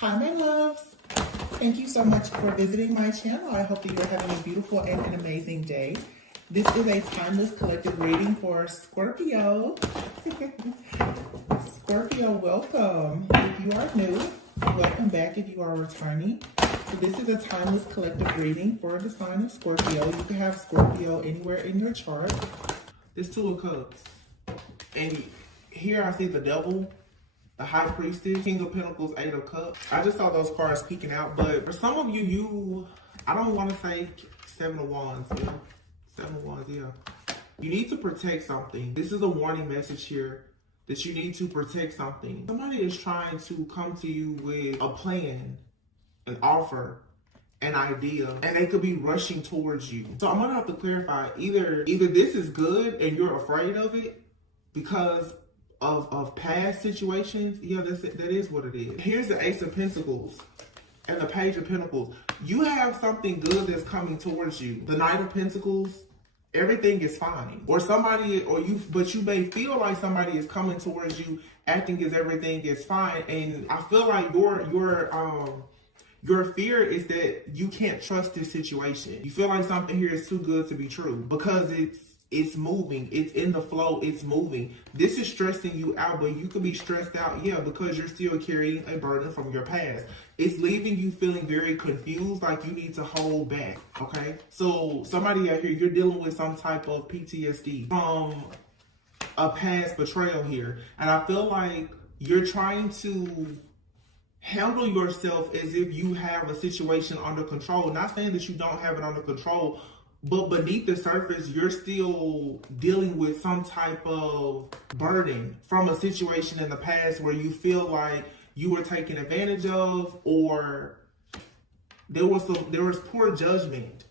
Hi, my loves. Thank you so much for visiting my channel. I hope that you're having a beautiful and an amazing day. This is a timeless collective reading for Scorpio. Scorpio, welcome. If you are new, welcome back if you are returning. So this is a timeless collective reading for the sign of Scorpio. You can have Scorpio anywhere in your chart. This Two of Cups. And here I see the Devil, the High Priestess, King of Pentacles, Eight of Cups. I just saw those cards peeking out, but for some of you, I don't want to say Seven of Wands, yeah. Seven of Wands, yeah. You need to protect something. This is a warning message here that you need to protect something. Somebody is trying to come to you with a plan, an offer, an idea, and they could be rushing towards you. So I'm gonna have to clarify, either this is good and you're afraid of it because of past situations. Yeah, that is what it is. Here's the Ace of Pentacles and the Page of Pentacles. You have something good that's coming towards you. The Knight of Pentacles, everything is fine. Or somebody, but you may feel like somebody is coming towards you acting as everything is fine. And I feel like your fear is that you can't trust this situation. You feel like something here is too good to be true because it's moving, it's in the flow, it's moving. This is stressing you out, but you could be stressed out, yeah, because you're still carrying a burden from your past. It's leaving you feeling very confused, like you need to hold back, okay? So somebody out here, you're dealing with some type of PTSD from a past betrayal here. And I feel like you're trying to handle yourself as if you have a situation under control. Not saying that you don't have it under control, but beneath the surface, you're still dealing with some type of burden from a situation in the past where you feel like you were taken advantage of, or there was poor judgment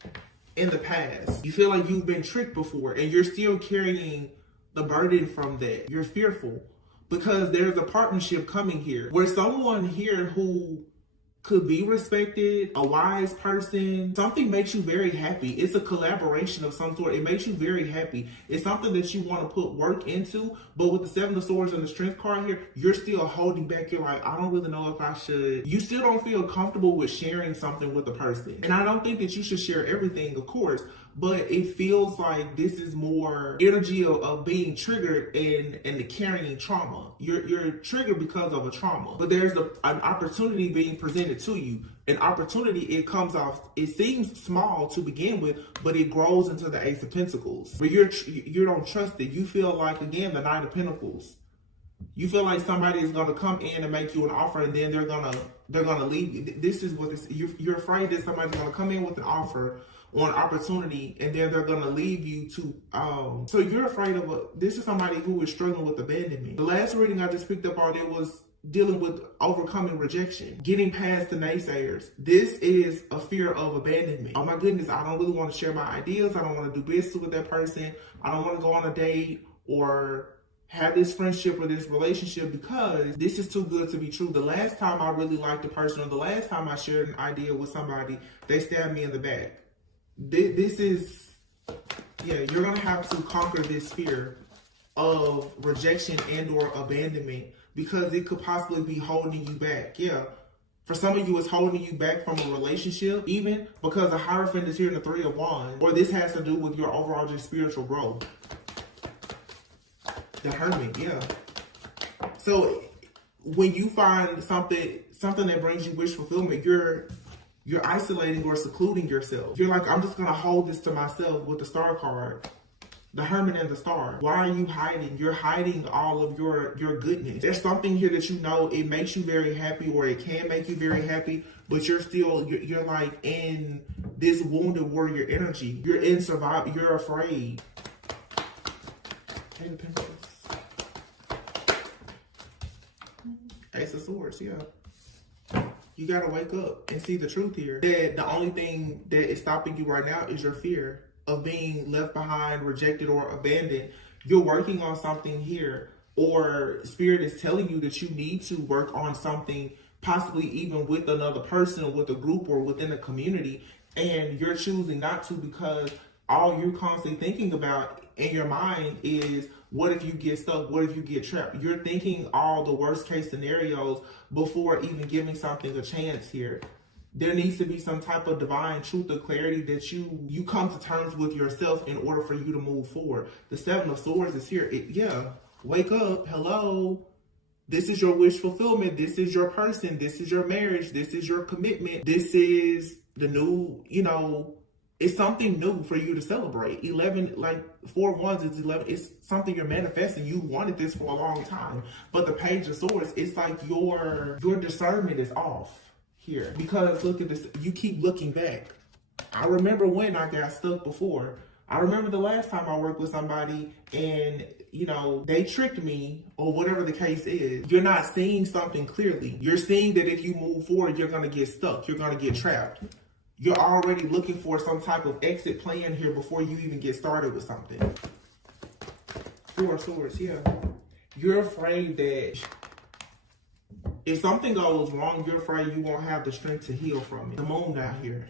in the past. You feel like you've been tricked before, and you're still carrying the burden from that. You're fearful because there's a partnership coming here where someone here who could be respected, a wise person, something makes you very happy. It's a collaboration of some sort. It makes you very happy. It's something that you want to put work into, but with the Seven of Swords and the Strength card here, you're still holding back. You're like, I don't really know if I should. You still don't feel comfortable with sharing something with a person. And I don't think that you should share everything, of course, but it feels like this is more energy of being triggered and the carrying trauma. You're triggered because of a trauma, but there's an opportunity being presented to you. An opportunity, it comes off, it seems small to begin with, but it grows into the Ace of Pentacles, where you don't trust it. You feel like, again, the Knight of Pentacles. You feel like somebody is gonna come in and make you an offer, and then they're gonna leave you. This is what you're afraid that somebody's gonna come in with an offer or an opportunity, and then they're gonna leave you to so you're afraid of this is somebody who is struggling with abandonment. The last reading I just picked up on, it was dealing with overcoming rejection, getting past the naysayers. This is a fear of abandonment. Oh my goodness, I don't really want to share my ideas. I don't want to do business with that person. I don't want to go on a date or have this friendship or this relationship because this is too good to be true. The last time I really liked a person, or the last time I shared an idea with somebody, they stabbed me in the back. This is, yeah, you're going to have to conquer this fear of rejection and or abandonment because it could possibly be holding you back. Yeah. For some of you, it's holding you back from a relationship, even because the Hierophant is here in the Three of Wands, or this has to do with your overall just spiritual growth. The Hermit, yeah. So when you find something that brings you wish fulfillment, you're isolating or secluding yourself. You're like, I'm just gonna hold this to myself with the Star card. The Hermit and the Star. Why are you hiding? You're hiding all of your goodness. There's something here that you know it makes you very happy, or it can make you very happy, but you're like in this wounded warrior energy. You're in survival. You're afraid. Eight of Pentacles. Ace of Swords, yeah. You gotta wake up and see the truth here. That the only thing that is stopping you right now is your fear of being left behind, rejected, or abandoned. You're working on something here, or Spirit is telling you that you need to work on something, possibly even with another person, with a group, or within a community, and you're choosing not to because all you're constantly thinking about in your mind is, What if you get stuck? What if you get trapped? You're thinking all the worst case scenarios before even giving something a chance here. There needs to be some type of divine truth or clarity that you come to terms with yourself in order for you to move forward. The Seven of Swords is here. Wake up. Hello. This is your wish fulfillment. This is your person. This is your marriage. This is your commitment. This is the new, it's something new for you to celebrate. 11, like 4 wands is 11. It's something you're manifesting. You wanted this for a long time. But the Page of Swords, it's like your discernment is off here. Because look at this, you keep looking back. I remember when I got stuck before. I remember the last time I worked with somebody and, they tricked me or whatever the case is. You're not seeing something clearly. You're seeing that if you move forward, you're going to get stuck. You're going to get trapped. You're already looking for some type of exit plan here before you even get started with something. 4 of Swords, yeah. You're afraid that if something goes wrong, you're afraid you won't have the strength to heal from it. The Moon out here.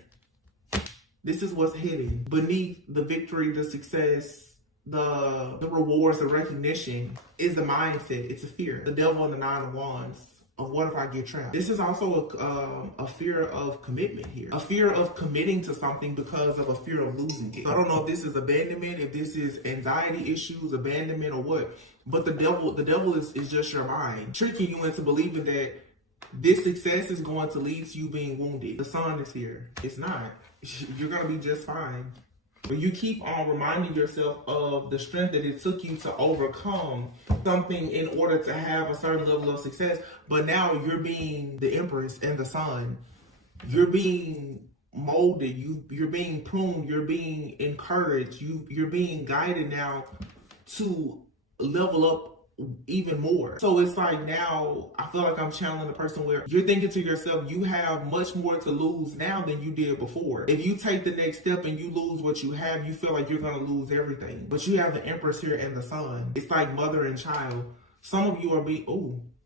This is what's hidden. Beneath the victory, the success, the rewards, the recognition is the mindset. It's a fear. The Devil and the 9 of Wands. Of what if I get trapped? This is also a fear of commitment here. A fear of committing to something because of a fear of losing it. I don't know if this is abandonment, if this is anxiety issues, abandonment, or what. But the devil is just your mind, tricking you into believing that this success is going to lead to you being wounded. The Sun is here. It's not. You're going to be just fine. But you keep on reminding yourself of the strength that it took you to overcome something in order to have a certain level of success. But now you're being the Empress and the Sun. You're being molded. You're being pruned. You're being encouraged. You're being guided now to level up even more. So it's like now I feel like I'm channeling the person where you're thinking to yourself, you have much more to lose now than you did before. If you take the next step and you lose what you have, you feel like you're going to lose everything. But you have the Empress here and the Sun. It's like mother and child. Some of you are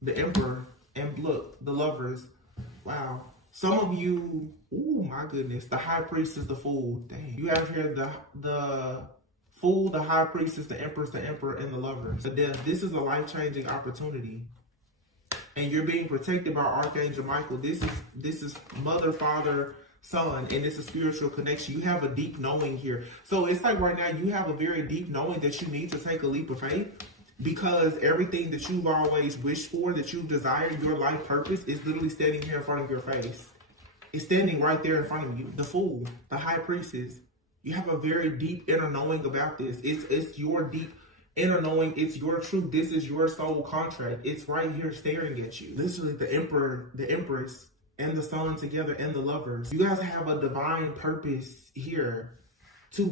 the Emperor, and look, the Lovers. Wow. Some of you, my goodness, the High Priestess, the Fool. Dang. You have here the Fool, the High Priestess, the Empress, the Emperor, and the Lovers. The Death. This is a life-changing opportunity. And you're being protected by Archangel Michael. This is mother, father, son, and it's a spiritual connection. You have a deep knowing here. So it's like right now you have a very deep knowing that you need to take a leap of faith, because everything that you've always wished for, that you've desired, your life purpose, is literally standing here in front of your face. It's standing right there in front of you. The Fool, the High Priestess. You have a very deep inner knowing about this. It's your deep inner knowing. It's your truth. This is your soul contract. It's right here staring at you. Literally, the Emperor, the Empress, and the Sun together, and the Lovers. You guys have a divine purpose here to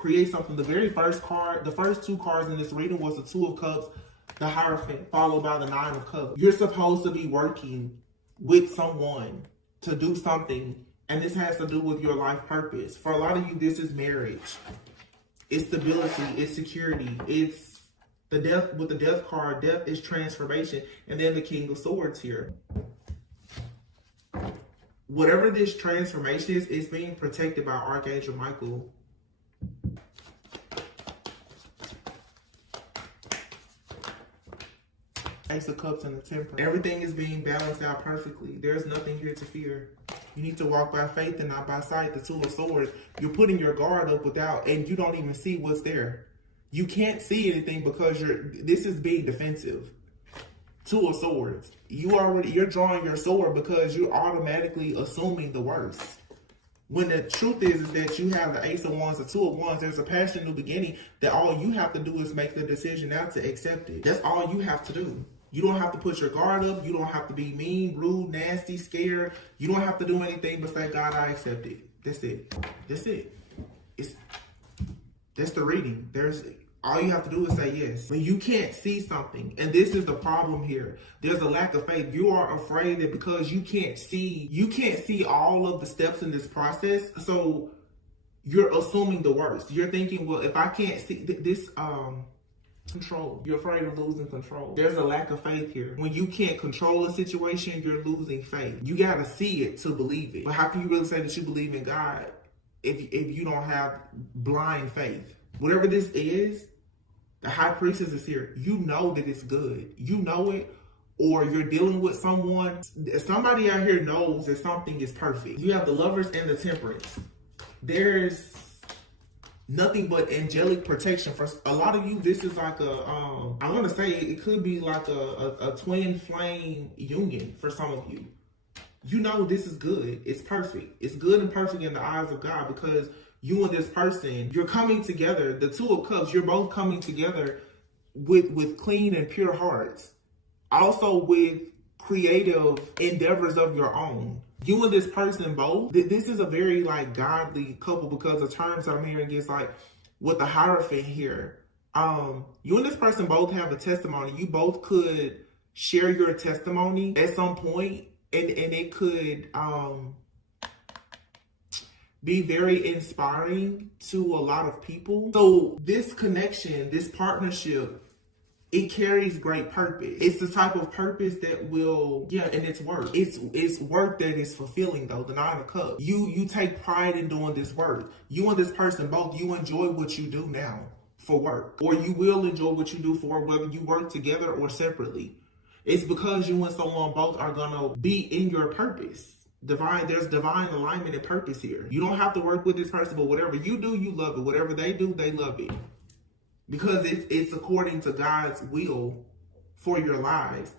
create something. The very first card, the first 2 cards in this reading was the 2 of Cups, the Hierophant, followed by the 9 of Cups. You're supposed to be working with someone to do something. And this has to do with your life purpose. For a lot of you, this is marriage. It's stability. It's security. It's the Death. With the Death card, death is transformation. And then the King of Swords here. Whatever this transformation is being protected by Archangel Michael. Ace of Cups and the Temperance. Everything is being balanced out perfectly. There's nothing here to fear. You need to walk by faith and not by sight. The 2 of Swords. You're putting your guard up and you don't even see what's there. You can't see anything because this is being defensive. 2 of Swords. You're drawing your sword because you're automatically assuming the worst. When the truth is that you have the Ace of Wands, the 2 of Wands, there's a passion new beginning that all you have to do is make the decision now to accept it. That's all you have to do. You don't have to put your guard up. You don't have to be mean, rude, nasty, scared. You don't have to do anything but say, God, I accept it. That's it. That's it. That's the reading. All you have to do is say yes. When you can't see something, and this is the problem here, there's a lack of faith. You are afraid that because you can't see all of the steps in this process, so you're assuming the worst. You're thinking, well, if I can't see this, control. You're afraid of losing control. There's a lack of faith here. When you can't control a situation, you're losing faith. You got to see it to believe it. But how can you really say that you believe in God if you don't have blind faith? Whatever this is, The high priestess is here. You know that it's good. You know it, or you're dealing with someone. Somebody out here knows that something is perfect. You have the lovers and the temperance. There's nothing but angelic protection for a lot of you. This is like a I want to say it could be like a twin flame union for some of you. You know this is good. It's perfect. It's good and perfect in the eyes of God, because you and this person, you're coming together. The Two of Cups, you're both coming together with clean and pure hearts. Also with creative endeavors of your own. You and this person both, this is a very like godly couple, because the terms I'm hearing is like with the Hierophant here. You and this person both have a testimony. You both could share your testimony at some point, and it could be very inspiring to a lot of people. So this connection, this partnership, it carries great purpose. It's the type of purpose that will, and it's work. It's work that is fulfilling though, the Nine of Cups. You take pride in doing this work. You and this person both, you enjoy what you do now for work, or you will enjoy what you do for work, whether you work together or separately. It's because you and someone both are gonna be in your purpose. There's divine alignment and purpose here. You don't have to work with this person, but whatever you do, you love it. Whatever they do, they love it. Because it's according to God's will for your lives.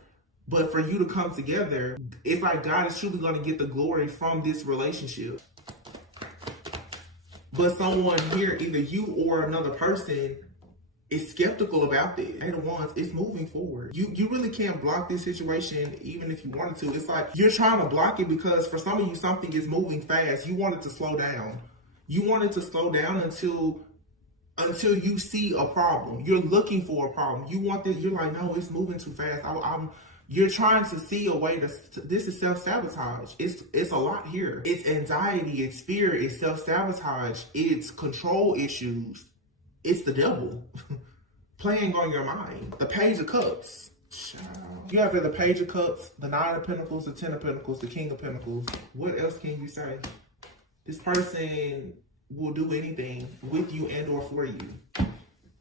But for you to come together, it's like God is truly going to get the glory from this relationship. But someone here, either you or another person, is skeptical about this. Eight of Wands, it's moving forward. You really can't block this situation even if you wanted to. It's like you're trying to block it because for some of you, something is moving fast. You want it to slow down. You want it to slow down until you see a problem. You're looking for a problem. You want this, you're like, no, it's moving too fast. You're trying to see a way this is self-sabotage. It's a lot here. It's anxiety, it's fear, it's self-sabotage, it's control issues. It's the devil playing on your mind. The Page of Cups. You have the Page of Cups, the Nine of Pentacles, the Ten of Pentacles, the King of Pentacles. What else can you say? This person will do anything with you and or for you.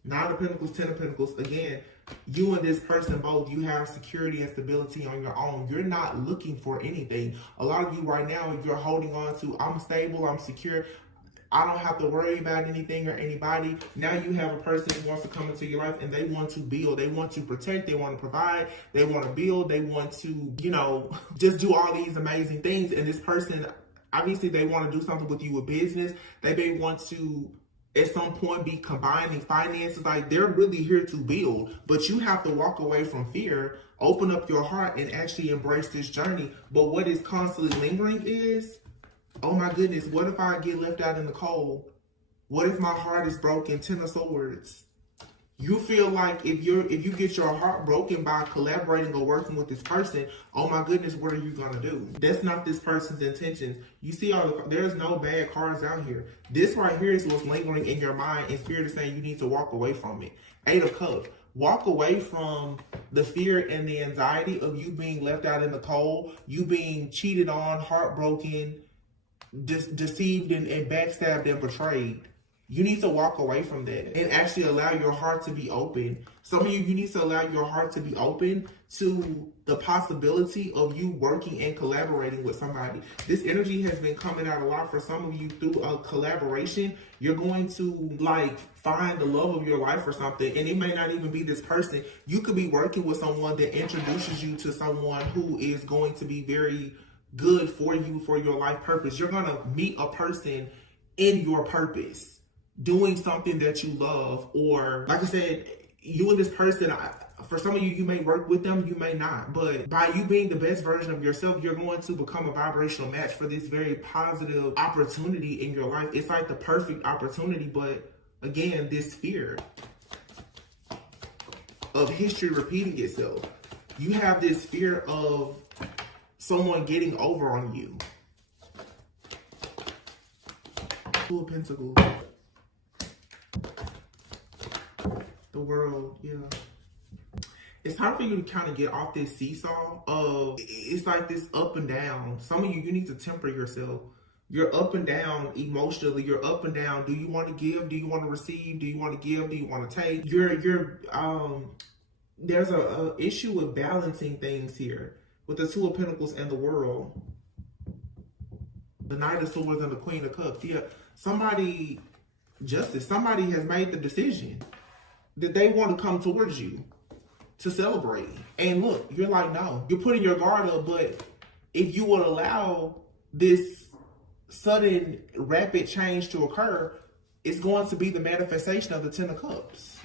Nine of Pentacles, Ten of Pentacles. Again, you and this person both, you have security and stability on your own. You're not looking for anything. A lot of you right now, you're holding on to, I'm stable, I'm secure, I don't have to worry about anything or anybody. Now you have a person who wants to come into your life and they want to build, they want to protect, they want to provide, they want to build, they want to, just do all these amazing things. And this person, obviously they want to do something with you with business. They may want to, at some point, be combining finances. Like, they're really here to build, but you have to walk away from fear, open up your heart, and actually embrace this journey. But what is constantly lingering is, oh my goodness, what if I get left out in the cold? What if my heart is broken? Ten of Swords. You feel like if you get your heart broken by collaborating or working with this person, oh my goodness, what are you gonna do? That's not this person's intentions. You see, there's no bad cards out here. This right here is what's lingering in your mind, and Spirit is saying you need to walk away from it. Eight of Cups. Walk away from the fear and the anxiety of you being left out in the cold, you being cheated on, heartbroken, deceived and backstabbed and betrayed. You need to walk away from that and actually allow your heart to be open. Some of you need to allow your heart to be open to the possibility of you working and collaborating with somebody. This energy has been coming out a lot for some of you through a collaboration. You're going to find the love of your life or something, and it may not even be this person. You could be working with someone that introduces you to someone who is going to be very good for you, for your life purpose. You're going to meet a person in your purpose, doing something that you love, or like I said, you and this person, for some of you, you may work with them, you may not, but by you being the best version of yourself, you're going to become a vibrational match for this very positive opportunity in your life. It's like the perfect opportunity, but again, this fear of history repeating itself. You have this fear of someone getting over on you. Two of Pentacles. The World, yeah. It's time for you to kind of get off this seesaw of, it's like this up and down. Some of you need to temper yourself. You're up and down emotionally. You're up and down. Do you want to give? Do you want to receive? Do you want to give? Do you want to take? There's a issue with balancing things here with the Two of Pentacles and the World. The Knight of Swords and the Queen of Cups. Yeah, somebody has made the decision that they want to come towards you to celebrate. And look, you're like, no, you're putting your guard up, but if you would allow this sudden rapid change to occur, it's going to be the manifestation of the Ten of Cups.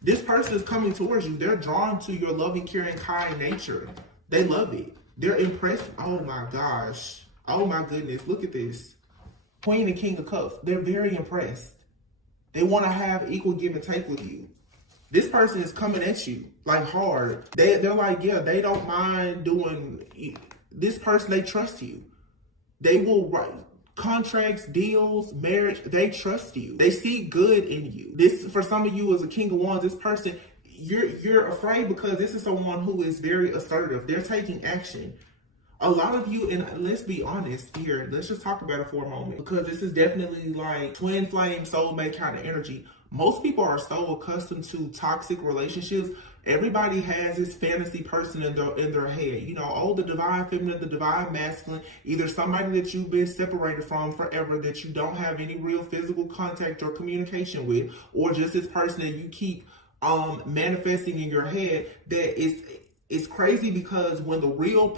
This person is coming towards you. They're drawn to your loving, caring, kind nature. They love it. They're impressed. Oh my gosh. Oh my goodness. Look at this. Queen and King of Cups. They're very impressed. They want to have equal give and take with you. This person is coming at you like hard. They're like, yeah, they don't mind doing this person. They trust you. They will write contracts, deals, marriage. They trust you. They see good in you. This, for some of you as a King of Wands, this person, you're afraid because this is someone who is very assertive. They're taking action. A lot of you, and let's be honest here, let's just talk about it for a moment, because this is definitely like twin flame, soulmate kind of energy. Most people are so accustomed to toxic relationships. Everybody has this fantasy person in their head. You know, oh, the divine feminine, the divine masculine, either somebody that you've been separated from forever, that you don't have any real physical contact or communication with, or just this person that you keep manifesting in your head. That it's crazy, because when the real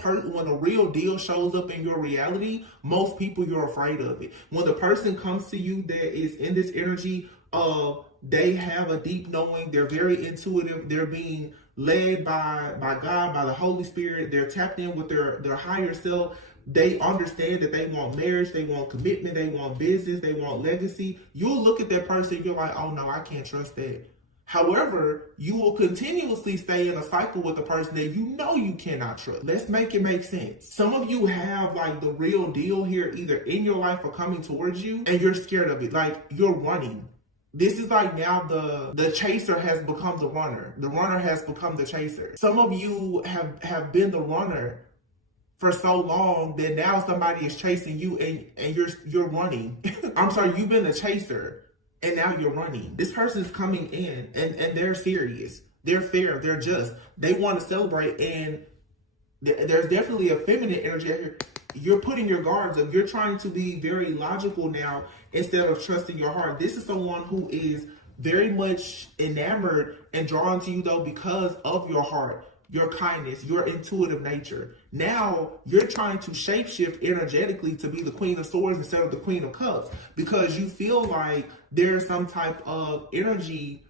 deal shows up in your reality, most people, you're afraid of it. When the person comes to you that is in this energy of, they have a deep knowing, they're very intuitive, they're being led by God, by the Holy Spirit, they're tapped in with their higher self, they understand that they want marriage, they want commitment, they want business, they want legacy. You'll look at that person, you're like, oh no, I can't trust that. However, you will continuously stay in a cycle with a person that you know you cannot trust. Let's make it make sense. Some of you have like the real deal here, either in your life or coming towards you, and you're scared of it. Like, you're running. This is like now the chaser has become the runner. The runner has become the chaser. Some of you have been the runner for so long that now somebody is chasing you and you're running. I'm sorry, you've been the chaser and now you're running. This person is coming in and they're serious. They're fair. They're just. They want to celebrate, and there's definitely a feminine energy out here. You're putting your guards up. You're trying to be very logical now instead of trusting your heart. This is someone who is very much enamored and drawn to you, though, because of your heart, your kindness, your intuitive nature. Now you're trying to shapeshift energetically to be the Queen of Swords instead of the Queen of Cups, because you feel like there's some type of energy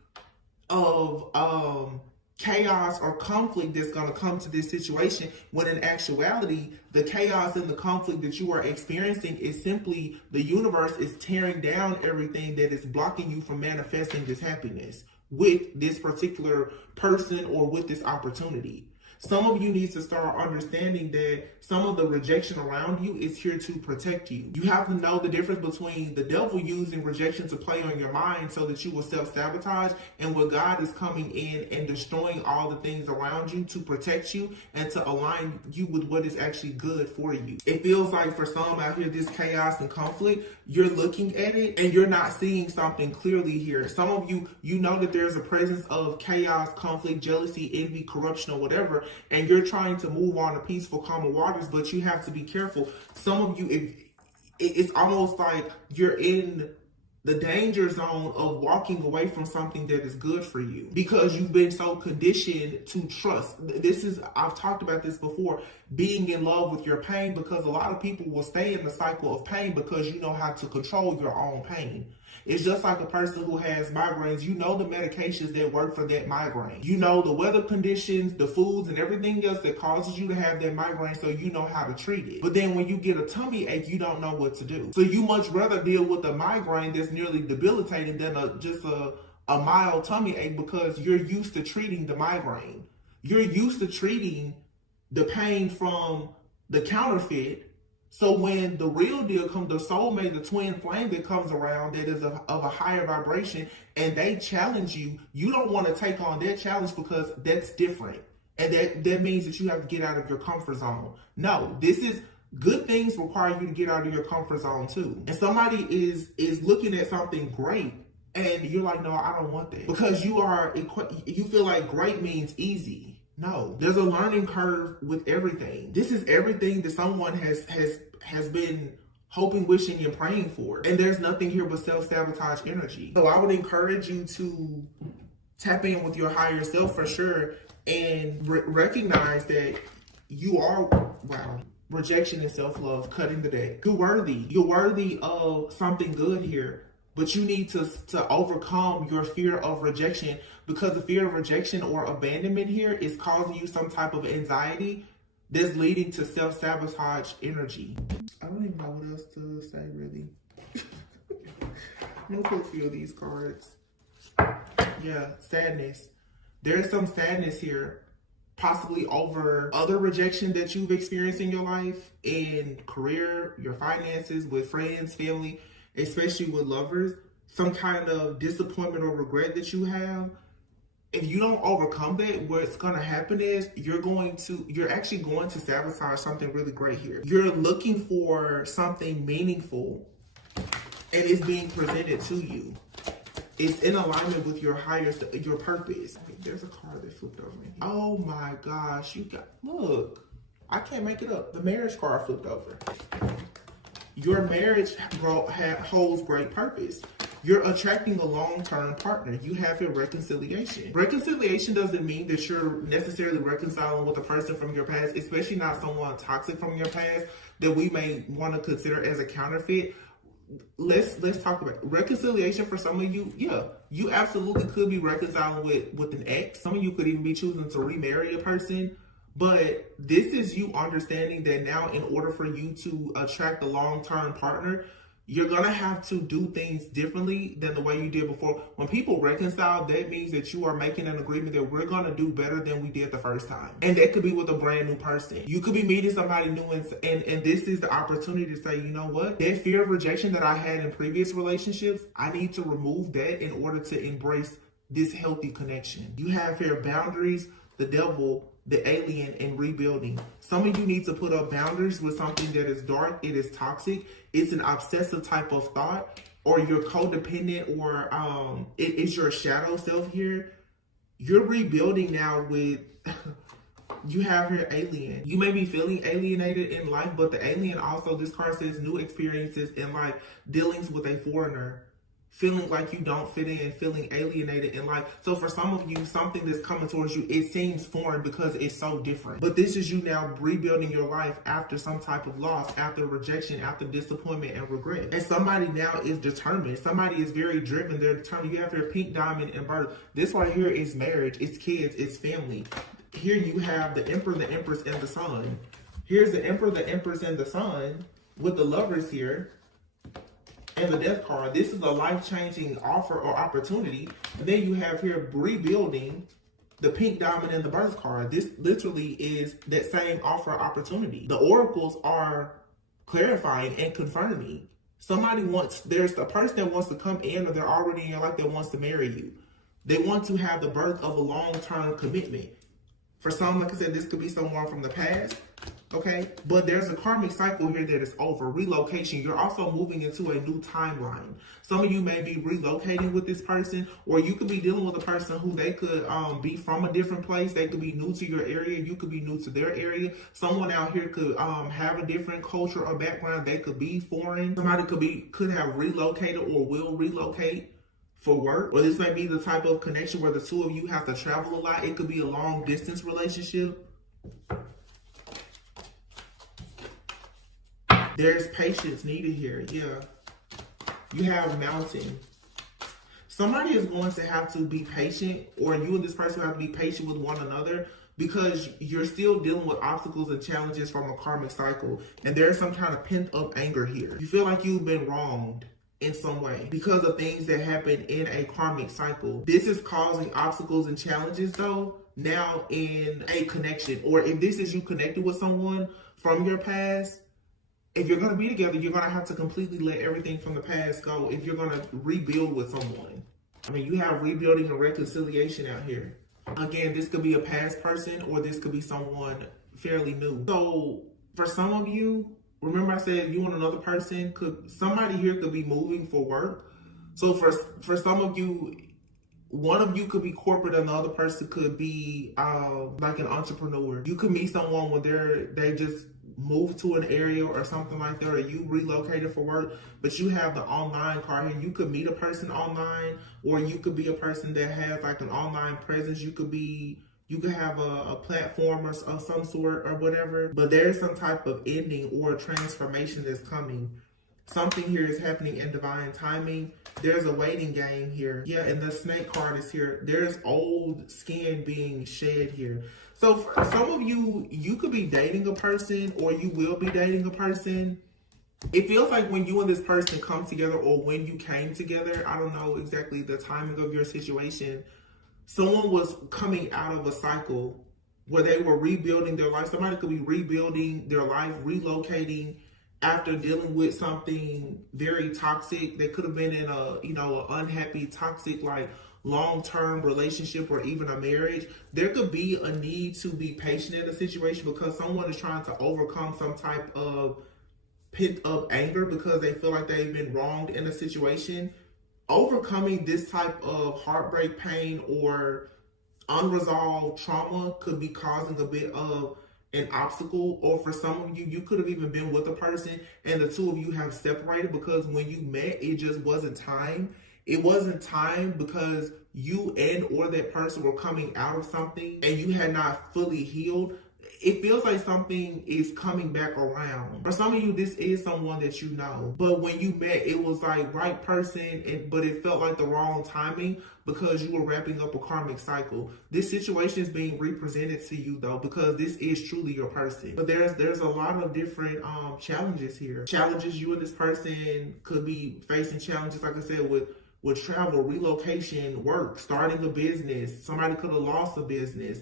of chaos or conflict that's going to come to this situation, when in actuality, the chaos and the conflict that you are experiencing is simply the universe is tearing down everything that is blocking you from manifesting this happiness with this particular person or with this opportunity. Some of you need to start understanding that some of the rejection around you is here to protect you. You have to know the difference between the devil using rejection to play on your mind so that you will self-sabotage, and what God is coming in and destroying all the things around you to protect you and to align you with what is actually good for you. It feels like for some out here, this chaos and conflict, you're looking at it and you're not seeing something clearly here. Some of you, you know that there's a presence of chaos, conflict, jealousy, envy, corruption, or whatever, and you're trying to move on to peaceful, calmer waters, but you have to be careful. Some of you, it's almost like you're in the danger zone of walking away from something that is good for you because you've been so conditioned to trust. I've talked about this before, being in love with your pain, because a lot of people will stay in the cycle of pain because you know how to control your own pain. It's just like a person who has migraines. You know the medications that work for that migraine. You know the weather conditions, the foods, and everything else that causes you to have that migraine, so you know how to treat it. But then when you get a tummy ache, you don't know what to do. So you much rather deal with a migraine that's nearly debilitating than just a mild tummy ache, because you're used to treating the migraine. You're used to treating the pain from the counterfeit. So when the real deal comes, the soulmate, the twin flame that comes around that is of a higher vibration, and they challenge you, you don't want to take on their challenge because that's different. And that means that you have to get out of your comfort zone. No, this is Good things require you to get out of your comfort zone too. And somebody is looking at something great and you're like, no, I don't want that. Because you feel like great means easy. No, there's a learning curve with everything. This is everything that someone has been hoping, wishing, and praying for. And there's nothing here but self-sabotage energy. So I would encourage you to tap in with your higher self for sure and recognize that you are, wow, rejection and self-love, cutting the deck. You're worthy. You're worthy of something good here. But you need to overcome your fear of rejection, because the fear of rejection or abandonment here is causing you some type of anxiety that's leading to self-sabotage energy. I don't even know what else to say, really. I'm gonna pull a few of these cards. Yeah, sadness. There's some sadness here, possibly over other rejection that you've experienced in your life, in career, your finances, with friends, family, especially with lovers. Some kind of disappointment or regret that you have. If you don't overcome that, what's going to happen is you're actually going to sabotage something really great here. You're looking for something meaningful and it's being presented to you. It's in alignment with your your purpose. There's a card that flipped over me. Oh my gosh, look, I can't make it up. The marriage card flipped over. Your marriage holds great purpose. You're attracting a long-term partner. You have your reconciliation. Reconciliation doesn't mean that you're necessarily reconciling with a person from your past, especially not someone toxic from your past that we may want to consider as a counterfeit. Let's talk about reconciliation. For some of you, yeah, you absolutely could be reconciling with an ex. Some of you could even be choosing to remarry a person. But this is you understanding that now, in order for you to attract a long-term partner, you're going to have to do things differently than the way you did before. When people reconcile, that means that you are making an agreement that we're going to do better than we did the first time. And that could be with a brand new person. You could be meeting somebody new, and this is the opportunity to say, you know what? That fear of rejection that I had in previous relationships, I need to remove that in order to embrace this healthy connection. You have here boundaries, the devil, the alien, and rebuilding. Some of you need to put up boundaries with something that is dark, it is toxic, it's an obsessive type of thought, or you're codependent, or it is your shadow self here. You're rebuilding now with, you have here alien. You may be feeling alienated in life, but the alien also, this card says new experiences in life, dealings with a foreigner, feeling like you don't fit in, feeling alienated in life. So for some of you, something that's coming towards you, it seems foreign because it's so different. But this is you now rebuilding your life after some type of loss, after rejection, after disappointment and regret. And somebody now is determined. Somebody is very driven. They're determined. You have your pink diamond and birth. This right here is marriage, it's kids, it's family. Here you have the Emperor, the Empress, and the Sun. Here's the Emperor, the Empress, and the Sun with the lovers here. And the death card. This is a life-changing offer or opportunity. And then you have here rebuilding, the pink diamond and the birth card. This literally is that same offer or opportunity. The oracles are clarifying and confirming. There's a person that wants to come in, or they're already in your life that wants to marry you. They want to have the birth of a long-term commitment. For some, like I said, this could be someone from the past. Okay, but there's a karmic cycle here that is over. Relocation. You're also moving into a new timeline. Some of you may be relocating with this person, or you could be dealing with a person who they could be from a different place. They could be new to your area. You could be new to their area. Someone out here could have a different culture or background. They could be foreign. Somebody could have relocated or will relocate for work. Or this may be the type of connection where the two of you have to travel a lot. It could be a long distance relationship. There's patience needed here. Yeah. You have mountain. Somebody is going to have to be patient, or you and this person have to be patient with one another, because you're still dealing with obstacles and challenges from a karmic cycle. And there's some kind of pent up anger here. You feel like you've been wronged in some way because of things that happen in a karmic cycle. This is causing obstacles and challenges though now in a connection, or if this is you connected with someone from your past. If you're going to be together, you're going to have to completely let everything from the past go if you're going to rebuild with someone. I mean, you have rebuilding and reconciliation out here. Again, this could be a past person, or this could be someone fairly new. So for some of you, Remember I said you and another person somebody here could be moving for work. So for some of you, one of you could be corporate and the other person could be like an entrepreneur. You could meet someone when they just moved to an area or something like that, or you relocated for work, but you have the online card here. You could meet a person online, or you could be a person that has like an online presence. You could have a platform of some sort or whatever, but there's some type of ending or transformation that's coming. Something here is happening in divine timing. There's a waiting game here. Yeah, and the snake card is here. There's old skin being shed here. So for some of you, you could be dating a person, or you will be dating a person. It feels like when you and this person come together, or when you came together, I don't know exactly the timing of your situation, someone was coming out of a cycle where they were rebuilding their life. Somebody could be rebuilding their life, relocating after dealing with something very toxic. They could have been in an unhappy, toxic, like long-term relationship, or even a marriage. There could be a need to be patient in a situation because someone is trying to overcome some type of pent-up anger because they feel like they've been wronged in a situation. Overcoming this type of heartbreak, pain, or unresolved trauma could be causing a bit of an obstacle. Or for some of you, you could have even been with a person and the two of you have separated because when you met, it just wasn't time. It wasn't time because you and or that person were coming out of something and you had not fully healed. It feels like something is coming back around. For some of you, this is someone that you know. But when you met, it was like right person, but it felt like the wrong timing because you were wrapping up a karmic cycle. This situation is being represented to you though, because this is truly your person. But there's a lot of different challenges here. Challenges, you and this person could be facing challenges, like I said, with travel, relocation, work, starting a business. Somebody could have lost a business.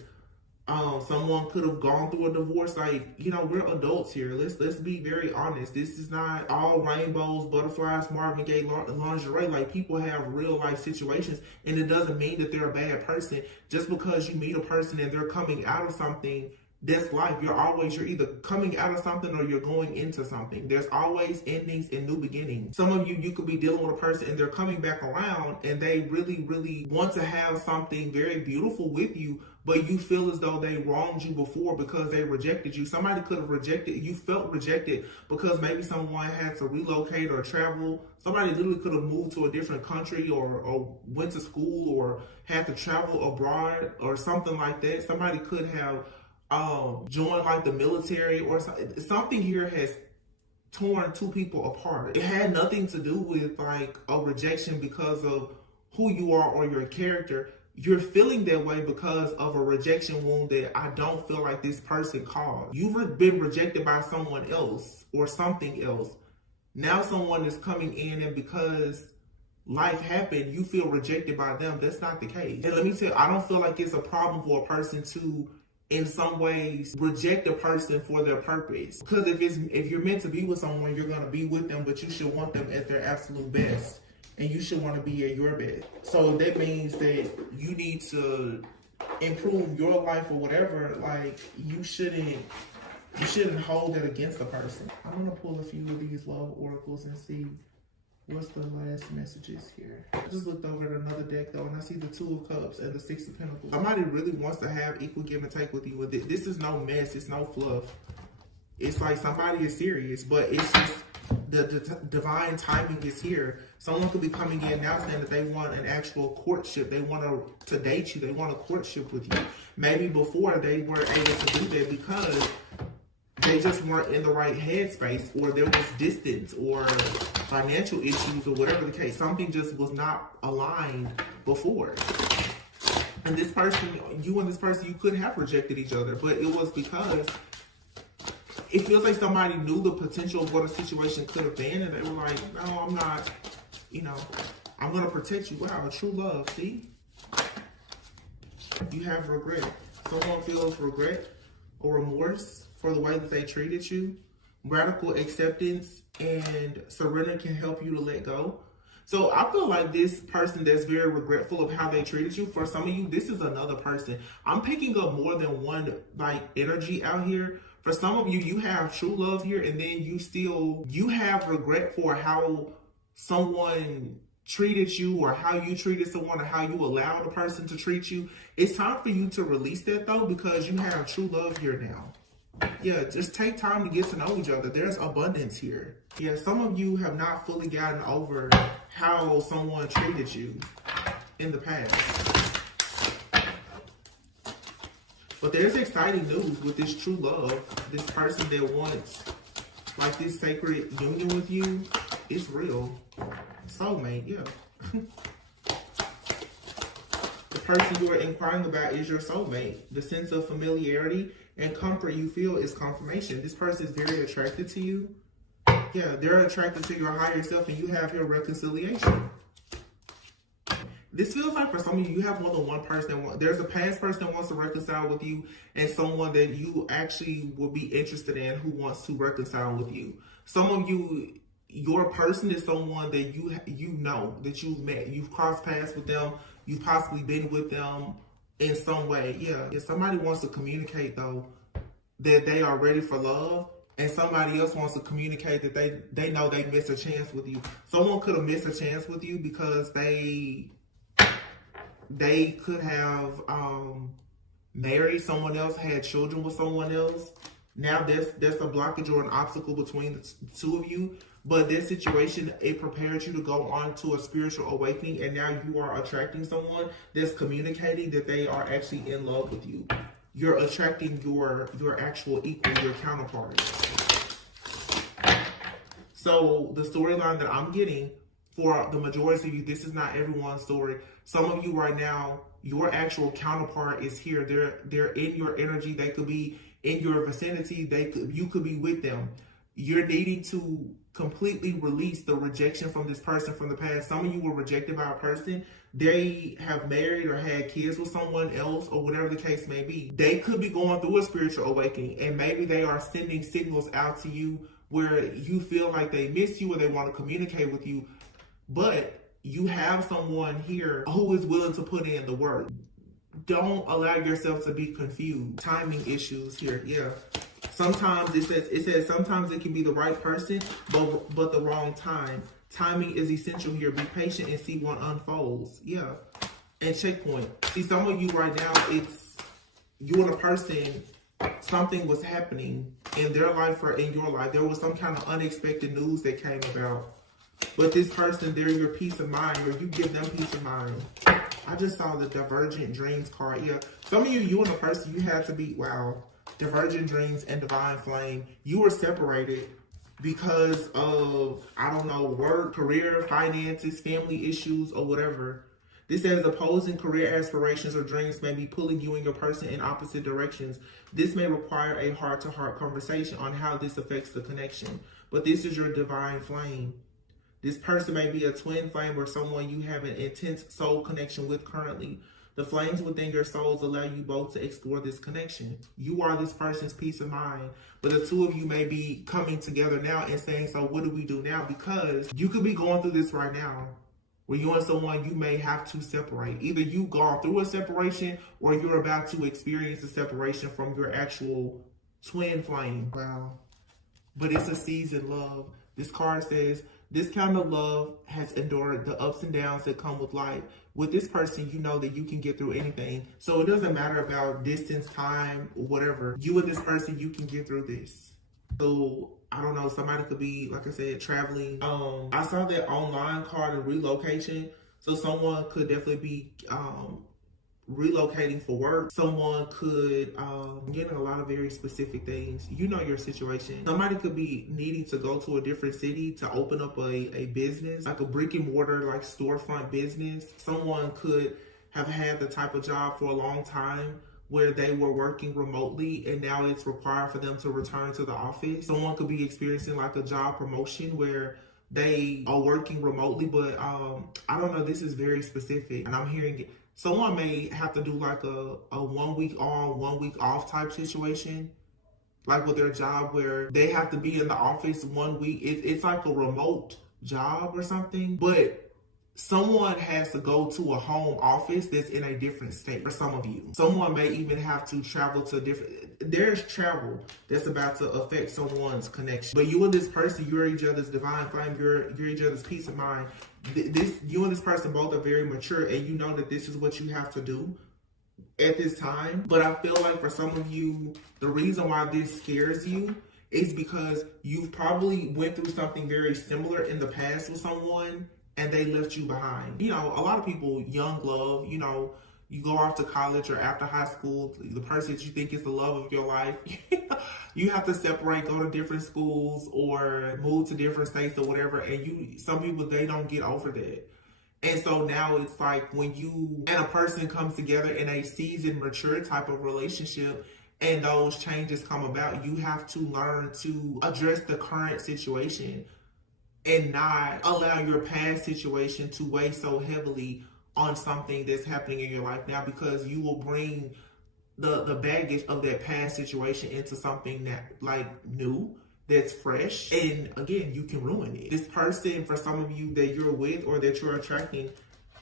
Someone could have gone through a divorce. Like, we're adults here. Let's be very honest. This is not all rainbows, butterflies, Marvin Gaye lingerie. Like, people have real life situations, and it doesn't mean that they're a bad person. Just because you meet a person and they're coming out of something, that's life. You're either coming out of something or you're going into something. There's always endings and new beginnings. Some of you could be dealing with a person and they're coming back around and they really, really want to have something very beautiful with you, but you feel as though they wronged you before because they rejected you. Somebody could have rejected you, felt rejected because maybe someone had to relocate or travel. Somebody literally could have moved to a different country or went to school or had to travel abroad or something like that. Somebody could have joined like the military or something. Something here has torn two people apart. It had nothing to do with like a rejection because of who you are or your character. You're feeling that way because of a rejection wound that I don't feel like this person caused. You've been rejected by someone else or something else. Now someone is coming in, and because life happened, you feel rejected by them. That's not the case. And let me tell you, I don't feel like it's a problem for a person to, in some ways, reject a person for their purpose. Because if you're meant to be with someone, you're going to be with them, but you should want them at their absolute best. And you should want to be at your best. So that means that you need to improve your life or whatever. Like, you shouldn't hold that against a person. I'm going to pull a few of these love oracles and see what's the last messages here. I just looked over at another deck though, and I see the Two of Cups and the Six of Pentacles. Somebody really wants to have equal give and take with you. This is no mess. It's no fluff. It's like somebody is serious, but it's just the divine timing is here. Someone could be coming in now saying that they want an actual courtship. They want to date you. They want a courtship with you. Maybe before they weren't able to do that because they just weren't in the right headspace, or there was distance or financial issues or whatever the case. Something just was not aligned before. And this person, you and this person, you could have rejected each other, but it was because it feels like somebody knew the potential of what a situation could have been, and they were like, no, I'm not, I'm going to protect you. Wow, true love, see? You have regret. Someone feels regret or remorse for the way that they treated you. Radical acceptance and surrender can help you to let go. So I feel like this person that's very regretful of how they treated you, for some of you, this is another person. I'm picking up more than one like energy out here. For some of you, you have true love here, and then you have regret for how someone treated you, or how you treated someone, or how you allowed a person to treat you. It's time for you to release that though, because you have true love here now. Yeah, just take time to get to know each other. There's abundance here. Yeah, some of you have not fully gotten over how someone treated you in the past. But there's exciting news with this true love. This person that wants like this sacred union with you, it's real. Soulmate, yeah. The person you are inquiring about is your soulmate. The sense of familiarity and comfort you feel is confirmation. This person is very attracted to you. Yeah, they're attracted to your higher self, and you have your reconciliation. This feels like for some of you, you have more than one person. There's a past person that wants to reconcile with you, and someone that you actually will be interested in who wants to reconcile with you. Some of you, your person is someone that you know, that you've met. You've crossed paths with them. You've possibly been with them in some way. Yeah. If somebody wants to communicate, though, that they are ready for love, and somebody else wants to communicate that they know they missed a chance with you. Someone could have missed a chance with you because they could have married someone else, had children with someone else. Now there's a blockage or an obstacle between the two of you. But this situation, it prepared you to go on to a spiritual awakening, and now you are attracting someone that's communicating that they are actually in love with you. You're attracting your actual equal, your counterpart. So the storyline that I'm getting for the majority of you, this is not everyone's story. Some of you right now, your actual counterpart is here. They're in your energy. They could be in your vicinity. You could be with them. You're needing to completely release the rejection from this person from the past. Some of you were rejected by a person. They have married or had kids with someone else, or whatever the case may be. They could be going through a spiritual awakening, and maybe they are sending signals out to you where you feel like they miss you or they want to communicate with you. But you have someone here who is willing to put in the work. Don't allow yourself to be confused. Timing issues here, yeah. Sometimes it says sometimes it can be the right person, but the wrong time. Timing is essential here. Be patient and see what unfolds. Yeah. And checkpoint. See, some of you right now, it's you and a person, something was happening in their life or in your life. There was some kind of unexpected news that came about. But this person, they're your peace of mind, or you give them peace of mind. I just saw the divergent dreams card. Yeah. Some of you and a person, you had to be, wow. Divergent dreams and divine flame. You were separated because of, I don't know, work, career, finances, family issues, or whatever. This says opposing career aspirations or dreams may be pulling you and your person in opposite directions. This may require a heart-to-heart conversation on how this affects the connection. But this is your divine flame. This person may be a twin flame or someone you have an intense soul connection with currently. The flames within your souls allow you both to explore this connection. You are this person's peace of mind. But the two of you may be coming together now and saying, so what do we do now? Because you could be going through this right now, where you and someone, you may have to separate. Either you've gone through a separation, or you're about to experience a separation from your actual twin flame. Wow. But it's a seasoned love. This card says, this kind of love has endured the ups and downs that come with life. With this person, you know that you can get through anything. So it doesn't matter about distance, time, whatever. You and this person, you can get through this. So, I don't know, somebody could be, like I said, traveling. I saw that online card of relocation. So someone could definitely be relocating for work. Someone could get a lot of very specific things. You know your situation. Somebody could be needing to go to a different city to open up a business, like a brick and mortar, like storefront business. Someone could have had the type of job for a long time where they were working remotely, and now it's required for them to return to the office. Someone could be experiencing like a job promotion where they are working remotely, but I don't know, this is very specific, and I'm hearing it. Someone may have to do like a 1 week on, 1 week off type situation, like with their job where they have to be in the office 1 week. It's like a remote job or something, but someone has to go to a home office that's in a different state for some of you. Someone may even have to travel to there's travel that's about to affect someone's connection. But you and this person, you're each other's divine flame, you're each other's peace of mind. You and this person both are very mature, and you know that this is what you have to do at this time. But I feel like for some of you, the reason why this scares you is because you've probably went through something very similar in the past with someone, and they left you behind. You know, a lot of people, young love, you know, you go off to college or after high school, the person that you think is the love of your life, you have to separate, go to different schools or move to different states or whatever. And some people, they don't get over that. And so now it's like when you and a person comes together in a seasoned, mature type of relationship, and those changes come about, you have to learn to address the current situation and not allow your past situation to weigh so heavily on something that's happening in your life now, because you will bring the baggage of that past situation into something that like new, that's fresh, and again, you can ruin it. This person, for some of you that you're with or that you're attracting,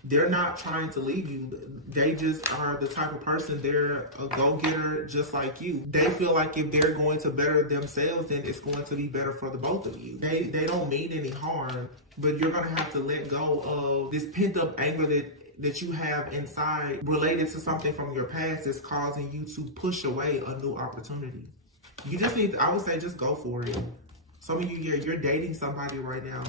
they're not trying to leave you. They just are the type of person, they're a go-getter just like you. They feel like if they're going to better themselves, then it's going to be better for the both of you. They don't mean any harm, but you're going to have to let go of this pent-up anger that you have inside related to something from your past that's causing you to push away a new opportunity. You just need, I would say, just go for it. Some of you, you're dating somebody right now.